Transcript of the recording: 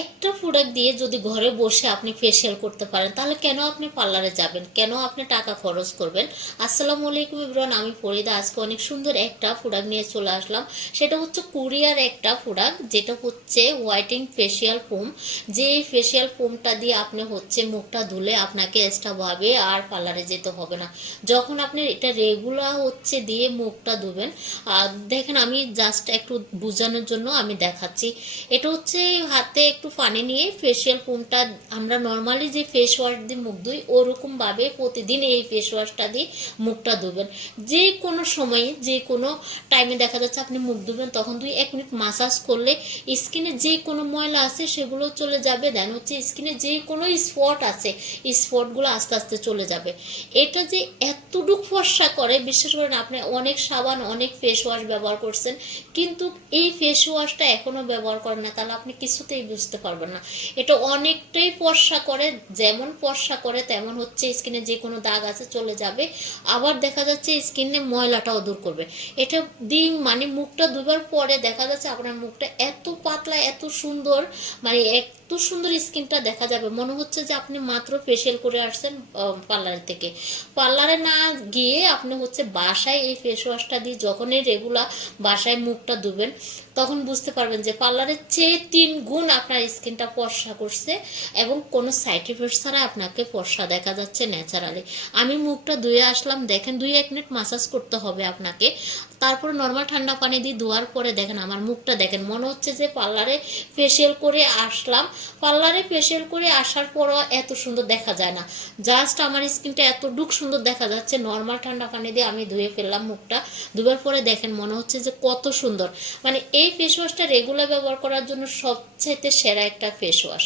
একটা প্রোডাক্ট দিয়ে যদি ঘরে বসে আপনি ফেসিয়াল করতে পারেন, তাহলে কেন আপনি পার্লারে যাবেন? কেন আপনি টাকা খরচ করবেন? আসসালামু আলাইকুম ইব্রান আমি ফরিদা। আজকে অনেক সুন্দর একটা প্রোডাক্ট নিয়ে চলে আসলাম। সেটা হচ্ছে কোরিয়ার একটা প্রোডাক্ট যেটা হচ্ছে হোয়াইটিং ফেসিয়াল ফোম যে ফেসিয়াল ফোমটা দিয়ে আপনি হচ্ছে মুখটা ধুলে আপনাকে এক্সট্রাভাবে আর পার্লারে যেতে হবে না। যখন আপনি এটা রেগুলার হচ্ছে দিয়ে মুখটা ধুবেন দেখেন আমি জাস্ট একটু বোঝানোর জন্য আমি দেখাচ্ছি। এটা হচ্ছে হাতে একটু পানি নিয়ে ফেসিয়াল ফোমটা আমরা নর্মালি যে ফেস ওয়াশ দিয়ে মুখ ধুই, ওরকমভাবে প্রতিদিন এই ফেস ওয়াশটা দিয়ে মুখটা ধুবেন। যে কোনো সময়ে, যে কোনো টাইমে দেখা যাচ্ছে আপনি মুখ ধুবেন, তখন দুই এক মিনিট মাসাজ করলে স্কিনে যে কোনো ময়লা আছে সেগুলো চলে যাবে। দেন হচ্ছে স্কিনে যে কোনো স্পট আছে স্পটগুলো আস্তে আস্তে চলে যাবে। এটা যে এতটুক ফর্সা করে বিশেষ করে আপনি অনেক সাবান, অনেক ফেস ওয়াশ ব্যবহার করছেন, কিন্তু এই ফেস ওয়াশটা এখনও ব্যবহার করেন না। তাহলে আপনি কিছুতেই বুঝতে পারবেন না। এটা অনেকটাই ফর্সা করে, যেমন ফর্সা করে তেমন হচ্ছে স্কিনে যে কোনো দাগ আছে চলে যাবে। আবার দেখা যাচ্ছে স্কিনে ময়লাটাও দূর করবে। এটা দিন মানে মুখটা দুবার পরে দেখা যাচ্ছে আপনার মুখটা এত পাতলা, এত সুন্দর মানে এত সুন্দর স্কিনটা দেখা যাবে। মনে হচ্ছে যে আপনি মাত্র ফেসিয়াল করে আসছেন পার্লার থেকে। পার্লারে না গিয়ে আপনি হচ্ছে বাসায় এই ফেস ওয়াশটা দিয়ে যখনই রেগুলার বাসায় মুখটা ধুবেন, তখন বুঝতে পারবেন যে পার্লারের চেয়ে তিন গুণ আপনার স্কিনটা ফর্সা করছে এবং কোনো সাইড এফেক্ট ছাড়া আপনাকে ফর্সা দেখা যাচ্ছে ন্যাচারালি আমি মুখটা ধুয়ে আসলাম, দেখেন দুই এক মিনিট মাসাজ করতে হবে আপনাকে। তারপরে নর্মাল ঠান্ডা পানি দিয়ে ধোয়ার পরে দেখেন আমার মুখটা দেখেন, মনে হচ্ছে যে পার্লারে ফেসিয়াল করে আসলাম। পার্লারে ফেসিয়াল করে আসার পরও এত সুন্দর দেখা যায় না। জাস্ট আমার স্কিনটা এত ডুক সুন্দর দেখা যাচ্ছে নর্মাল ঠান্ডা পানি দিয়ে আমি ধুয়ে ফেললাম মুখটা। ধোয়ার পরে দেখেন মনে হচ্ছে যে কত সুন্দর। মানে এই ফেস ওয়াশটা রেগুলার ব্যবহার করার জন্য সবচাইতে সেরা একটা ফেস ওয়াশ